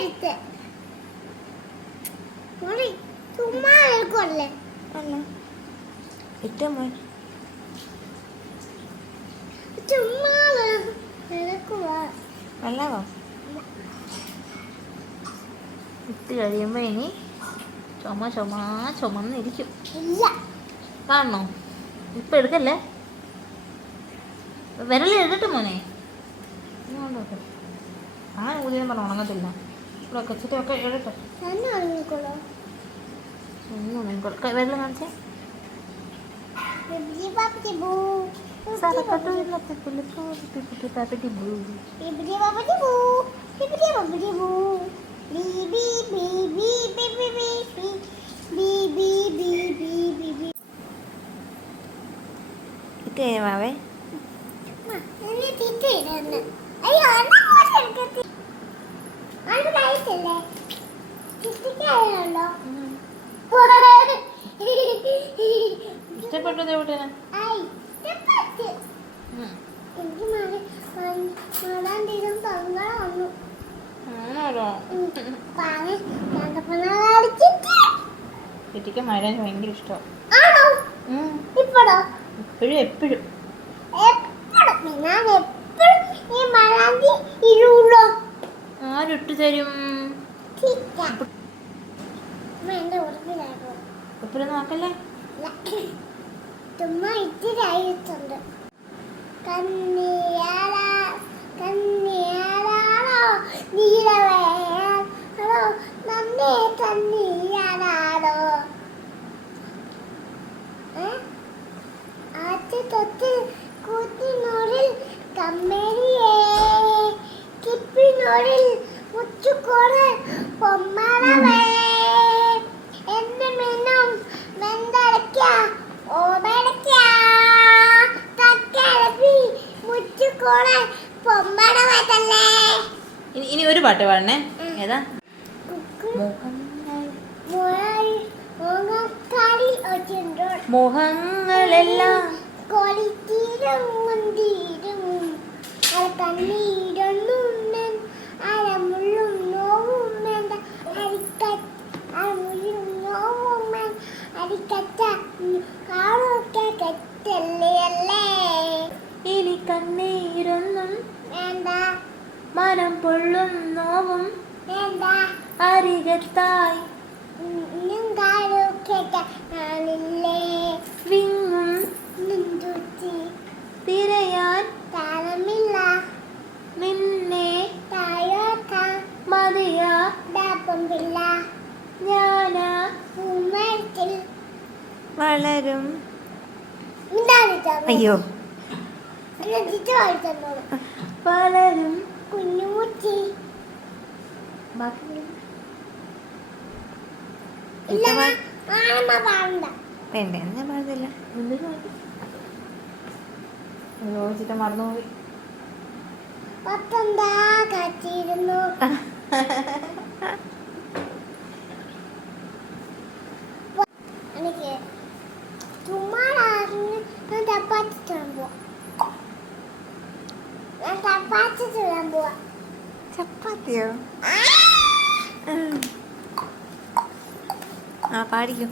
எடுத்து முடி சும்மா இருக்கும்ல சும்மா இருக்குவா നല്ലവോ ഇട്ട് കഴിയുമ്പോൾ ഇനി ചുമ ചുമ ചുമന്നിരിക്കും. കാണണോ? ഇപ്പം എടുക്കല്ലേ? വിരൽ മോനെ. ആ ഊതിയെന്ന് പറഞ്ഞു ഉണങ്ങത്തില്ല. Oke, കൊച്ചത്തൊക്കെ itu? Ma, ini titik. Ayo. ഇഷ്ടപ്പെട്ടു ദേവട്ടേനെ കുട്ടിക്ക് ഭയങ്കര ഇഷ്ടം. എപ്പോഴും. എപ്പോഴും. ഞാൻ എപ്പോഴും ഈ മഴ ഇരുളോ ഇട്ടു തരും. ഉപ്പിൽ നോക്കല്ലേ? കന്നിയാല തൊട്ട് കൂത്തിനോടിൽ കമ്മേരിയേ കിപ്പിനോടിൽ മുച്ചുകോട് പൊമ്മറവേ എന്ന് മിന്നും വെന്തടയ്ക്ക ഓമടയ്ക്ക തക്കലപ്പി മുച്ചുകോട് പൊമ്മടവതല്ലേ ഇനി ഒരു പാട്ട് പാടണേ. ഏതാ? മോഹങ്ങളെല്ലാം. കൊളിത്തീരും മുന്തീരും ഇനി കണ്ണീരൊന്നും വേണ്ട. മനം പൊള്ളും നോവും വേണ്ട. അരികത്തായി തിരയാൻ താരമില്ല. നിന്നെ തായോട്ട മതിയാ ഡാപ്പമില്ല വളരും. അയ്യോ. വളരും. കുഞ്ഞുമുച്ചി വേണ്ട എന്നാ പാടില്ല. ഓടിച്ചിട്ട് മറന്നുപോയി. പത്തൊണ്ടാ കാച്ചിരുന്നു. ചപ്പാത്തി ചുടാൻ പോവാ. ഞാൻ ചപ്പാത്തി ചുടാൻ പോവാ. ചപ്പാത്തിയോ? ആ! പാടിക്കോ.